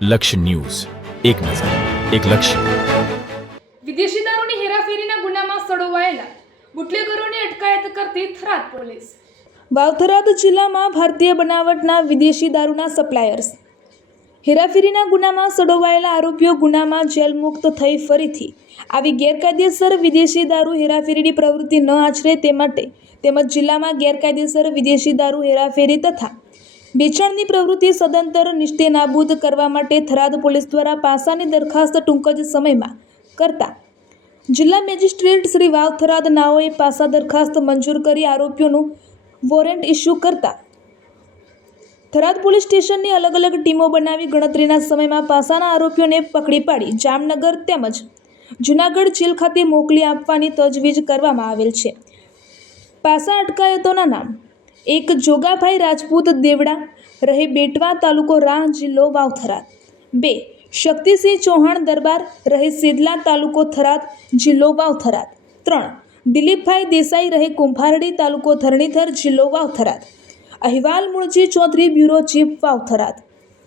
લક્ષ્ય ન્યૂઝ, એક નજર, એક લક્ષ્ય. વિદેશી દારૂની હેરાફેરીના ગુનામાં સડોવાયેલા બુટલેગરોની અટકાયત કરતી થરાદ પોલીસ. વાવ-થરાદ જિલ્લામાં ભારતીય બનાવટના વિદેશી દારૂના સપ્લાયર્સ હેરાફેરીના ગુનામાં સડોવાયેલા આરોપીઓ ગુનામાં જેલમુક્ત થઈ ફરીથી આવી ગેરકાયદેસર વિદેશી દારૂ હેરાફેરીની પ્રવૃત્તિ ન આચરે તે માટે તેમજ જિલ્લામાં ગેરકાયદેસર વિદેશી દારૂ હેરાફેરી તથા વેચાણની પ્રવૃત્તિ સદંતર નિષ્ઠે નાબૂદ કરવા માટે થરાદ પોલીસ દ્વારા પાસાની દરખાસ્ત ટૂંક જ સમયમાં કરતા જિલ્લા મેજિસ્ટ્રેટ શ્રી વાવ-થરાદ નાઓએ પાસા દરખાસ્ત મંજૂર કરી આરોપીઓનું વોરંટ ઇસ્યુ કરતા થરાદ પોલીસ સ્ટેશનની અલગ અલગ ટીમો બનાવી ગણતરીના સમયમાં પાસાના આરોપીઓને પકડી પાડી જામનગર તેમજ જૂનાગઢ જેલ ખાતે મોકલી આપવાની તજવીજ કરવામાં આવેલ છે. પાસા અટકાયતોના નામ: 1. જોગાભાઈ રાજપૂત દેવડા, રહે બેટવા, તાલુકો રાહ, જિલ્લો વાવ-થરાદ. 2. શક્તિસિંહ ચૌહાણ દરબાર, રહે સેદલા, તાલુકો થરાદ, જિલ્લો વાવ-થરાદ. 3. દિલીપભાઈ દેસાઈ, રહે કુંભારડી, તાલુકો ધરણીધર, જિલ્લો વાવ-થરાદ. અહેવાલ: મુળજી ચૌધરી, બ્યુરો ચીફ, વાવ-થરાદ.